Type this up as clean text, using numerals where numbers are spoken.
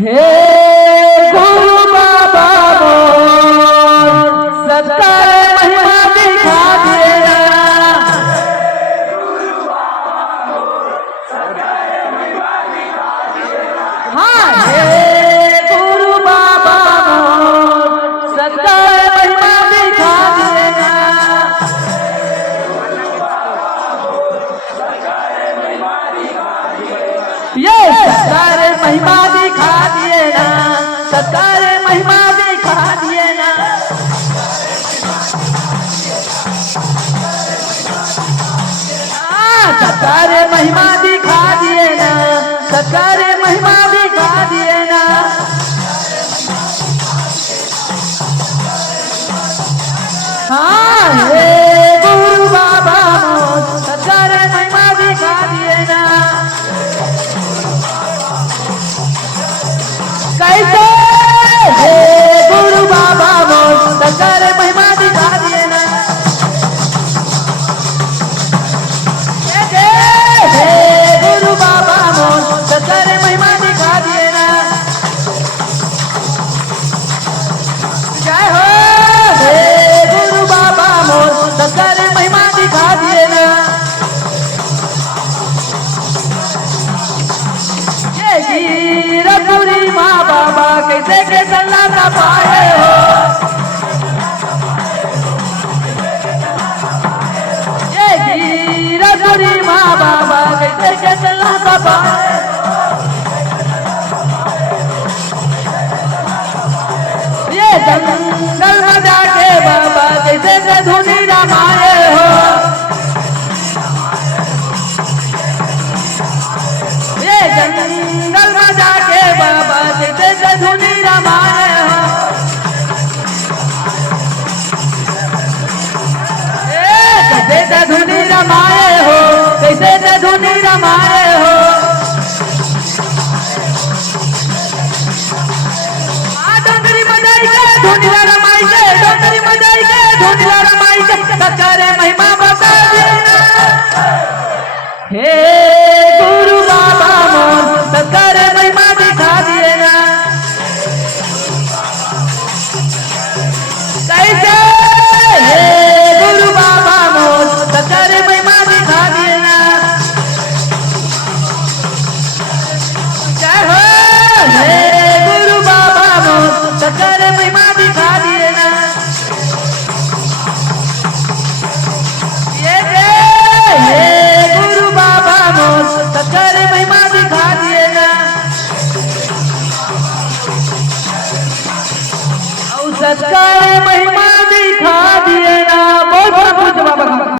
हे गुरु बाबा मोर सत्कार महिमा दिखा देना। हाँ हे गुरु बाबा मोर सत्कार महिमा दिखा देना। ये सत्कार महिमा दिखा दिए ना, सत्कार महिमा दिखा दिए ना। सत्कार महिमा दिखा दिए ना, सत्कार महिमा दिखा दिए ना। हाँ हे गुरु बाबा मोर सत्कार महिमा दिखा दिए ना। कैसे हे गुरु बाबा मोर सत्कार महिमा दिखा दिए ना। हे गुरु बाबा मोर सत्कार महिमा दिखा दिए ना। जय हो हे गुरु बाबा मोर सत्कार महिमा दिखा दिए ना। ये गिरपुरी माँ बाबा कैसे कैसे लाता पाए हो। ये गिरपुरी माँ बाबा कैसे कैसे लाता पाए। ये जंगल में जाके बाबा कैसे से धुनी रमाए हो। ये जंगल में जाके बाबा कैसे से धुनी रमाए हो। कैसे से धुनी रमाए हो, कैसे से धुनी रमाए हो। डोंगरी बजाई के धुनी रमाई के, डोंगरी बजाई के धुनी रमाई के सत्कार महिमा बता देना। हे गुरु बाबा मोर सत्कार महिमा दिखा दिए ना। कैसे हे गुरु बाबा मोर सत्कार महिमा दिखा दिए ना। जय हो हे गुरु बाबा मोर सत्कार महिमा दिखा दिए ना। ये हे गुरु बाबा मोर सत्कार महिमा दिखा दिए ना। और सत्कार महिमा